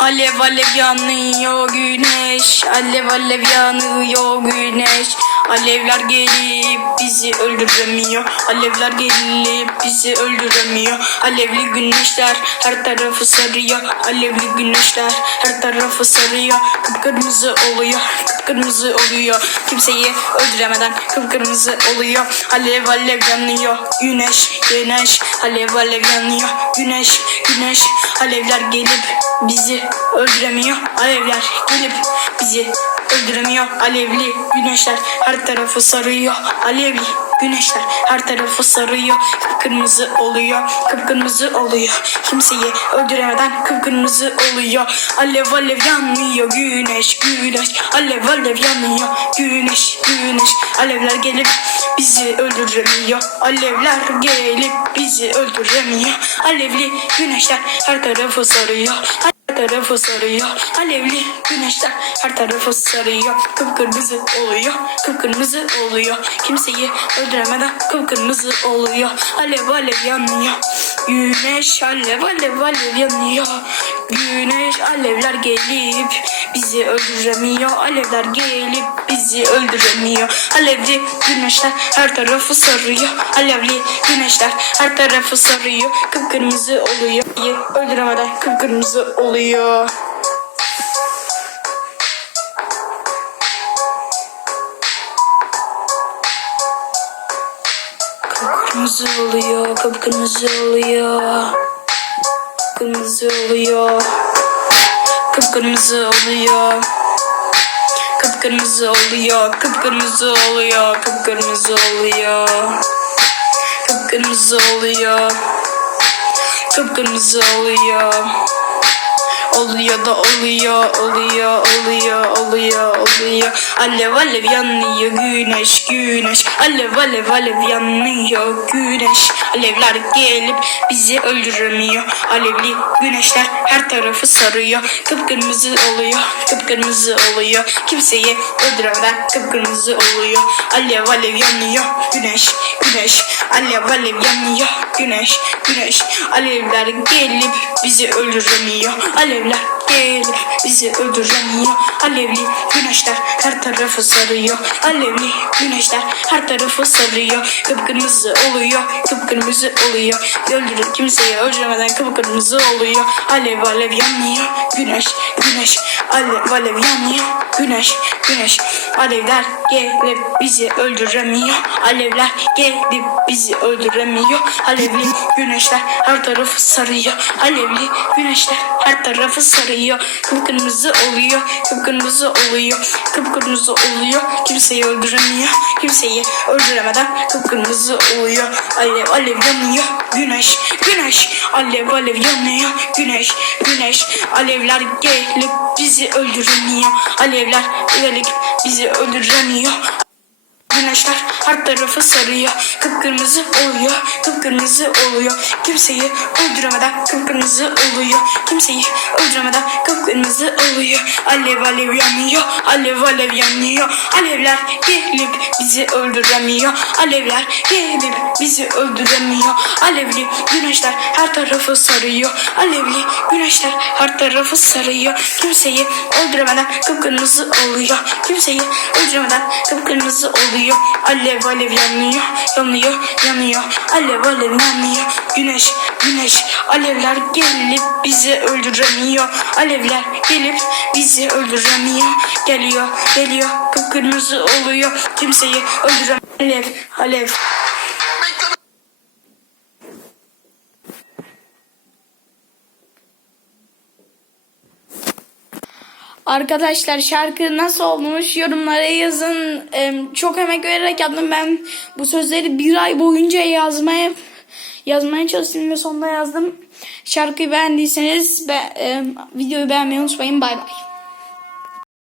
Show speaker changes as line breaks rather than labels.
Alev alev yanıyor güneş Alev alev yanıyor güneş. Alevler gelip bizi öldüremiyor Alevler gelip bizi öldüremiyor. Alevli güneşler her tarafı sarıyor Alevli güneşler her tarafı sarıyor. Kıpkırmızı oluyor Kıpkırmızı oluyor. Kimseyi öldüremeden kıpkırmızı oluyor. Alev alev yanıyor. Güneş güneş Alev alev yanıyor. Güneş güneş Alevler gelip bizi öldüremiyor. Alevler gelip bizi öldüremiyor. Alevli güneşler her tarafı sarıyor. Alevli güneşler her tarafı sarıyor. Kıpkırmızı oluyor Kıpkırmızı oluyor. Kimseyi öldüremeden kıpkırmızı oluyor. Alev alev yanıyor güneş güneş. Alev alev yanıyor güneş güneş. Alevler gelip bizi öldüremiyor. Alevler gelip bizi öldüremiyor. Alevli güneşler her tarafı sarıyor tarafı sarıyor. Alevli güneşler her tarafı sarıyor. Kıpkırmızı oluyor Kıpkırmızı oluyor. Kimseyi öldüremeden kıpkırmızı oluyor. Alev alev yanıyor. Güneş alev alev alev yanıyor Güneş alevler gelip bizi öldüremiyor. Alevler gelip bizi öldüremiyor. Alevli güneşler her tarafı sarıyor. Alevli güneşler her tarafı sarıyor. Kıpkırmızı oluyor. Öldüremeden kıpkırmızı oluyor. Kıpkırmızı oluyor, kıpkırmızı oluyor. Kırmızı oluyor. Kıpkırmızı oluyor. Kıpkırmızı oluyor, kıpkırmızı oluyor, kıpkırmızı oluyor. Kıpkırmızı oluyor. Kıpkırmızı oluyor. Oluyor da oluyor, oluyor, oluyor, oluyor, oluyor. Alev alev yanıyor güneş, güneş. Alev alev alev yanıyor güneş. Alevler gelip bizi öldüremiyor. Alevli güneşler her tarafı sarıyor. Kıpkırmızı oluyor, kıpkırmızı oluyor. Kimseyi öldüremeden kıpkırmızı oluyor. Alev alev yanıyor güneş, güneş. Alev alev yanıyor güneş, güneş. Alevler gelip bizi öldüremiyor. Alevler gelip bizi öldüremiyor. Alevli güneşler her tarafı sarıyor. Alevli güneşler her tarafı sarıyor. Kıpkırmızı oluyor, kıpkırmızı oluyor. Öldürür kimseyi öldürmeden kıpkırmızı oluyor. Alev alev yanıyor. Güneş, güneş. Alev alev yanıyor. Güneş, güneş. Alevler gelip bizi öldüremiyor. Alevler gelip bizi öldüremiyor. Alevli güneşler her tarafı sarıyor. Alevli güneşler her tarafı sarıyor. Kıpkırmızı oluyor, kıpkırmızı oluyor. Kıpkırmızı oluyor. Kimseyi öldüremiyor. Kimseyi öldüremeden kıpkırmızı oluyor. Alev alev yanıyor. Güneş, güneş. Alev alev yanıyor. Güneş, güneş. Alevler gelip bizi öldüremiyor. Alevler gelip bizi öldüremiyor. Güneşler her tarafı sarıyor. Kıpkırmızı oluyor. Kıpkırmızı oluyor. Kimseyi öldüremeden kıpkırmızı oluyor. Kimseyi öldüremeden kıpkırmızı oluyor. Alev alev yanıyor. Alev alev yanıyor. Alevler gelip bizi öldüremiyor. Alevler gelip bizi öldüremiyor. Alevli güneşler her tarafı sarıyor. Alevli güneşler her tarafı sarıyor. Kimseyi öldüremeden kıpkırmızı oluyor. Kimseyi öldüremeden kıpkırmızı oluyor. Alev alev yanıyor, yanıyor, yanıyor. Alev alev yanıyor. Güneş, güneş. Alevler gelip bizi öldüremiyor. Alevler gelip bizi öldüremiyor. Geliyor, geliyor. Kıpkırmızı oluyor. Kimseyi öldüremiyor. Alev, alev. Arkadaşlar şarkı nasıl olmuş yorumlara yazın. Çok emek vererek yaptım ben bu sözleri bir ay boyunca yazmaya yazmaya çalıştım ve sonunda yazdım. Şarkıyı beğendiyseniz be, videoyu beğenmeyi unutmayın. Bay bay.